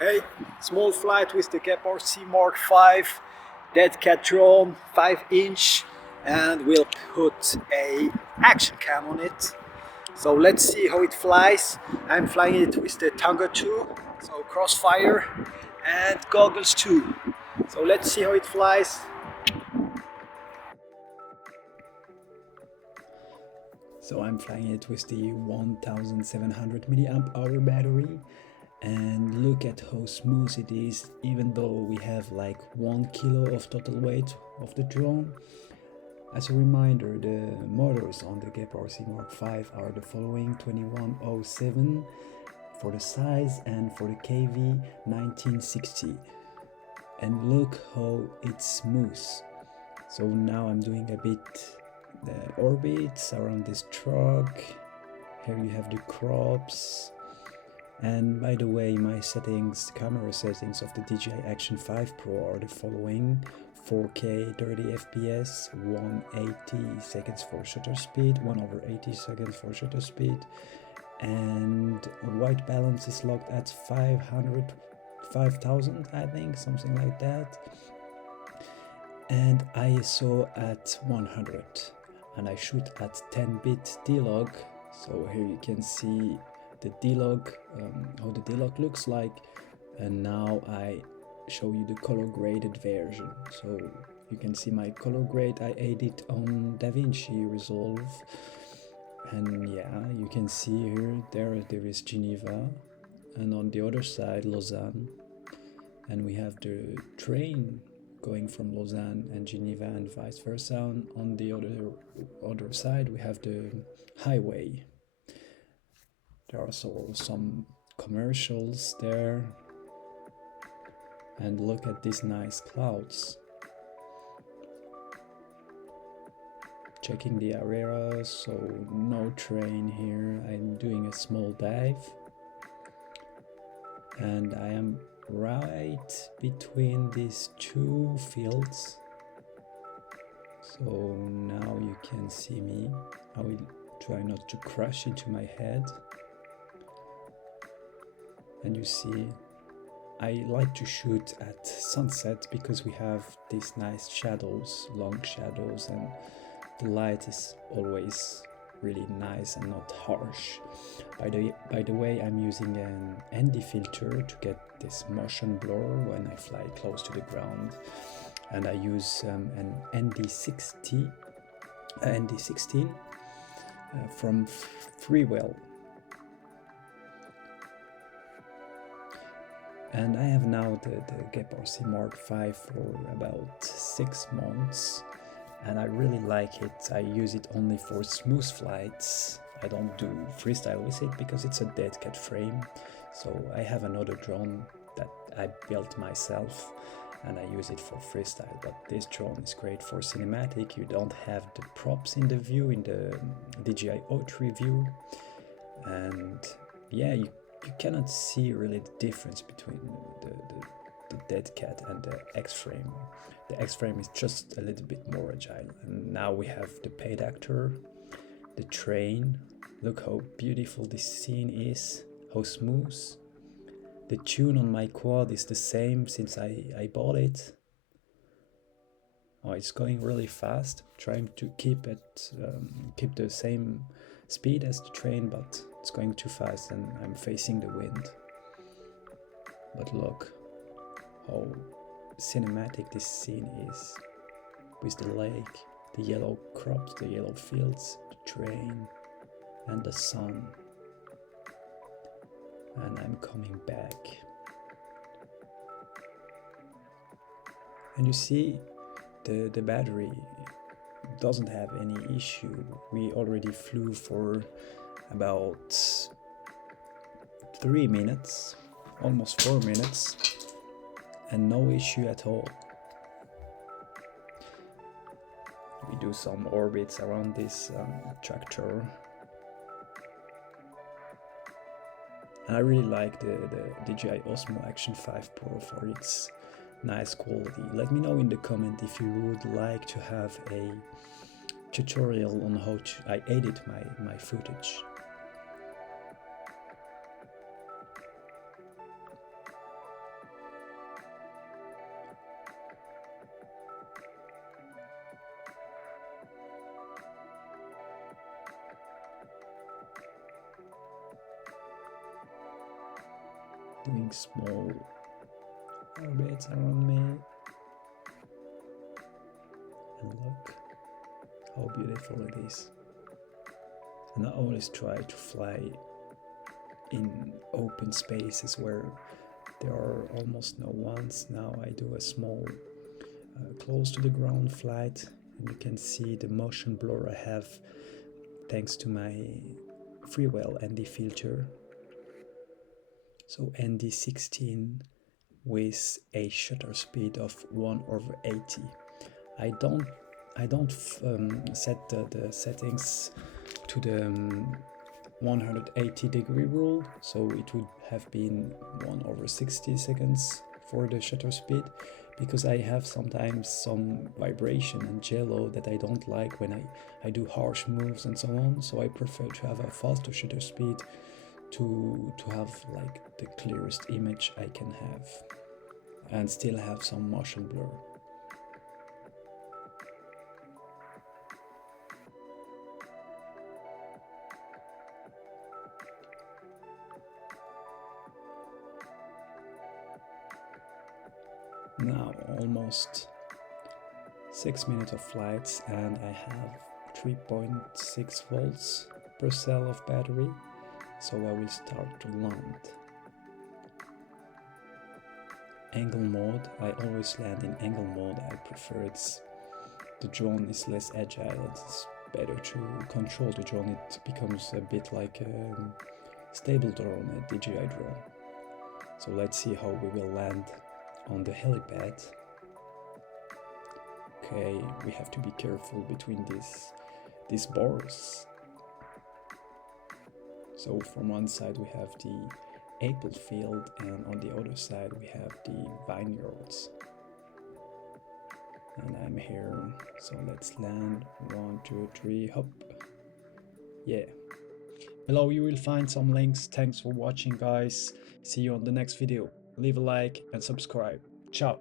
Hey, small flight with the Geprc Mark 5 dead cat drone 5 inch, and we'll put a action cam on it. So let's see how it flies. I'm flying it with the Tango 2, so crossfire and goggles too. So let's see how it flies. So I'm flying it with the 1700 milliamp hour battery, and look at how smooth it is, even though we have like 1 kilo of total weight of the drone. As a reminder, the motors on the Geprc Mark 5 are the following: 2107 for the size and for the KV 1960. And look how it's smooth. So now I'm doing a bit the orbits around this truck. Here you have the crops. And by the way, my settings, camera settings of the DJI Action 5 Pro are the following: 4K 30 FPS, 180 seconds for shutter speed, 1/80 seconds for shutter speed, and white balance is locked at 5000, I think, something like that, and ISO at 100, and I shoot at 10-bit D-Log. So here you can see the D-Log, how the D-Log looks like, and now I show you the color graded version. So you can see my color grade, I edit on DaVinci Resolve, and yeah, you can see here there is Geneva, and on the other side Lausanne, and we have the train going from Lausanne and Geneva and vice versa. On the other side we have the highway. There are also some commercials there, and look at these nice clouds. Checking the area, so no train here. I'm doing a small dive, and I am right between these two fields. So now you can see me. I will try not to crash into my head. And you see, I like to shoot at sunset because we have these nice shadows, long shadows, and the light is always really nice and not harsh. By the way, I'm using an ND filter to get this motion blur when I fly close to the ground, and I use an ND16 from Freewell. And I have now the Geprc Mark 5 for about 6 months, and I really like it. I use it only for smooth flights. I don't do freestyle with it because it's a dead cat frame. So I have another drone that I built myself, and I use it for freestyle. But this drone is great for cinematic. You don't have the props in the view, in the DJI O3 view, and yeah, you cannot see really the difference between the dead cat and the X-frame. The X-frame is just a little bit more agile. And now we have the paid actor, the train. Look how beautiful this scene is, how smooth. The tune on my quad is the same since I bought it. Oh, it's going really fast. Trying to keep the same speed as the train, but it's going too fast and I'm facing the wind. But look how cinematic this scene is, with the lake, the yellow crops, the yellow fields, the train, and the sun. And I'm coming back. And you see, the battery doesn't have any issue. We already flew for about 3 minutes, almost 4 minutes, and no issue at all. We do some orbits around this tractor, and I really like the DJI Osmo Action 5 Pro for its nice quality. Let me know in the comment if you would like to have a tutorial on how I edit my footage. doing small orbits around me. And look how beautiful it is. And I always try to fly in open spaces where there are almost no ones. Now I do a small close to the ground flight, and you can see the motion blur I have thanks to my freewheel ND filter. So ND16 with a shutter speed of 1/80. I don't set the settings to the 180-degree rule, so it would have been 1/60 seconds for the shutter speed, because I have sometimes some vibration and jello that I don't like when I do harsh moves and so on, so I prefer to have a faster shutter speed to have like the clearest image I can have and still have some motion blur. Now almost 6 minutes of flights and I have 3.6 volts per cell of battery, so I will start to land. Angle mode, I always land in angle mode. I prefer the drone is less agile, it's better to control the drone. It becomes a bit like a stable drone, a DJI drone. So let's see how we will land on the helipad. Okay, we have to be careful between these bars. So from one side we have the apple field and on the other side we have the vineyards. And I'm here, so let's land. 1, 2, 3, hop. Yeah. Below you will find some links. Thanks for watching, guys. See you on the next video. Leave a like and subscribe. Ciao.